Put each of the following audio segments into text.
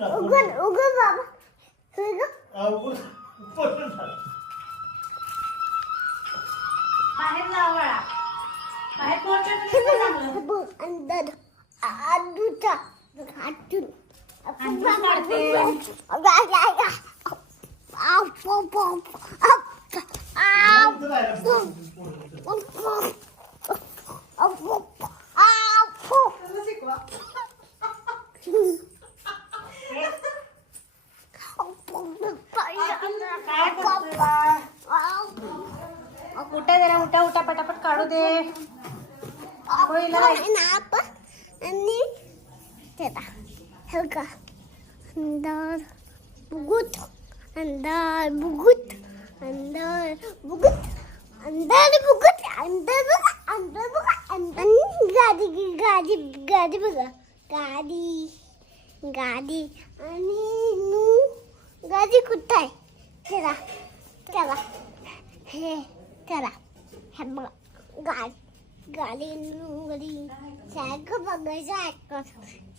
जा उघड उघड बाबा उघड हा, उघड. पडून जा. बाहेर जाऊ बाळा बाहेर पोहोचत बघ अंदर आदूचा हातून अंदर काढते. इथं राहिलं. पुढं, पुढं. उठा जरा उठा उठा पटापट काढू दे. होईल आणि त्याला अंदर बुगुत. अंदर बुगुत. अंदर बुगुत. अंदर बुगुत. अंदर बघा अंदर बघा अंदर गाडी गाडी गाडी बघा. गाडी गाडी आणि नू. गाडी कुठं आहे? चला चला. हे. चला हे बघा गाडी गाडी गाडी सायकल बघायचं सायकल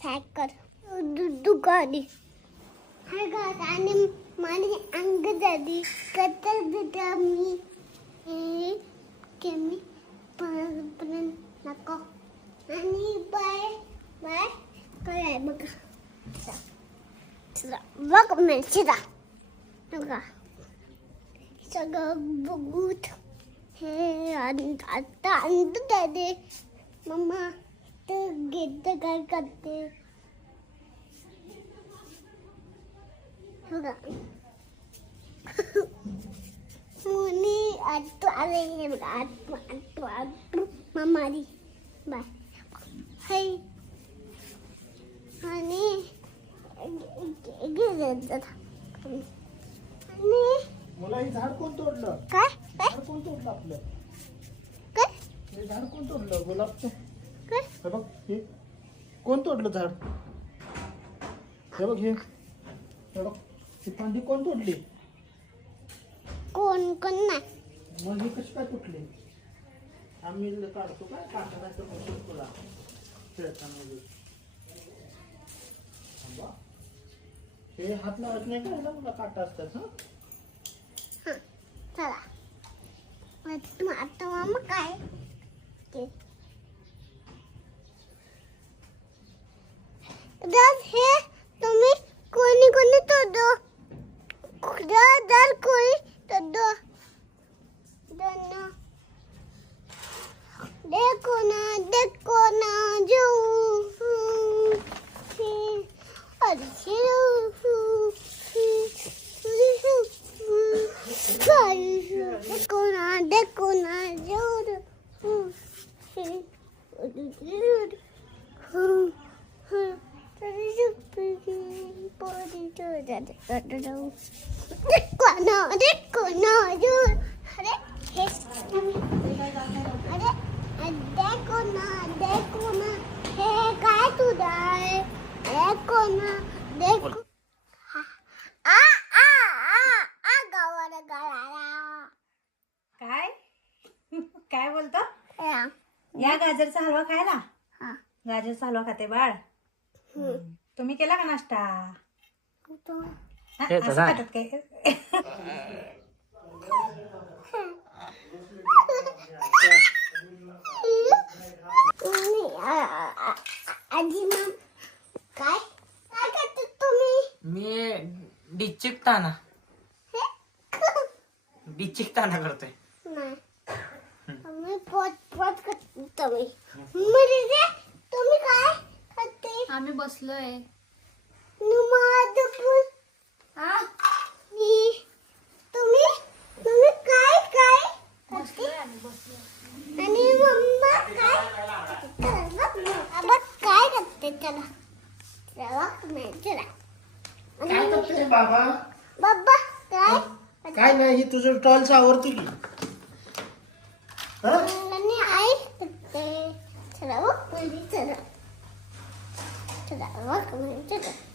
सायकल दुधू गाडी हाय गाड आणि माझी अंग झाली कतर देते मी कमी पर्यंत नको आणि बाय बाय काय बघा चला बघ मी चिरा बघा सगळं बघूत आता अंत दे मम्मा तर घेत काय करते बघा मुली आटू आले हे बघा आटू आटू आटू मम्मारी बाय हाय आणि गेले आणि मुला हे झाड कोण तोडलं? काय? झाड कोण तोडलं आपलं? काय? हे झाड कोण तोडलं? गुलाबचं काय? हे बघ हे. कोण तोडलं झाड? हे बघ हे. हे बघ ही फांदी कोण तोडली? कोण कोण नाही. मग ही कशी काय तुटली आम्ही काढतो काय? काढतो तुला. खेळताना. वगैरे. थांबा. हे हात लावत नाही का? ह्याला मला काटा असतात हां? चला आता आता मामा काय ते दर हे तुम्ही कोणी कोणी तोडो दर देखो ना देखो ना हे अरे देखो ना देखो ना काय? तुझं आहे देखो ना देखो आ आ आ आ गावाला गावाला काय काय बोलतो? या. या गाजरचा हलवा खायला? हा. गाजरचा हलवा खाते बाळ? तुम्ही केला का नाश्ता? हा, तर असं काय? खातात काय आजी मॅम काय काय करते तुम्ही मी डिचिकताना? डिचिकताना करतोय. नाही. मी पोट पोट करते तुम्ही म्हणजे तुम्ही काय करते? आम्ही बसलोय. हा मी तुम्ही काय करते आम्ही काय करते? रे बाबा? बाबा काय? काय नाही ही तुझं टॉल्स आवडते की. हा? आणि आई चला वो म्हणजे चला. चला वो म्हणजे चला.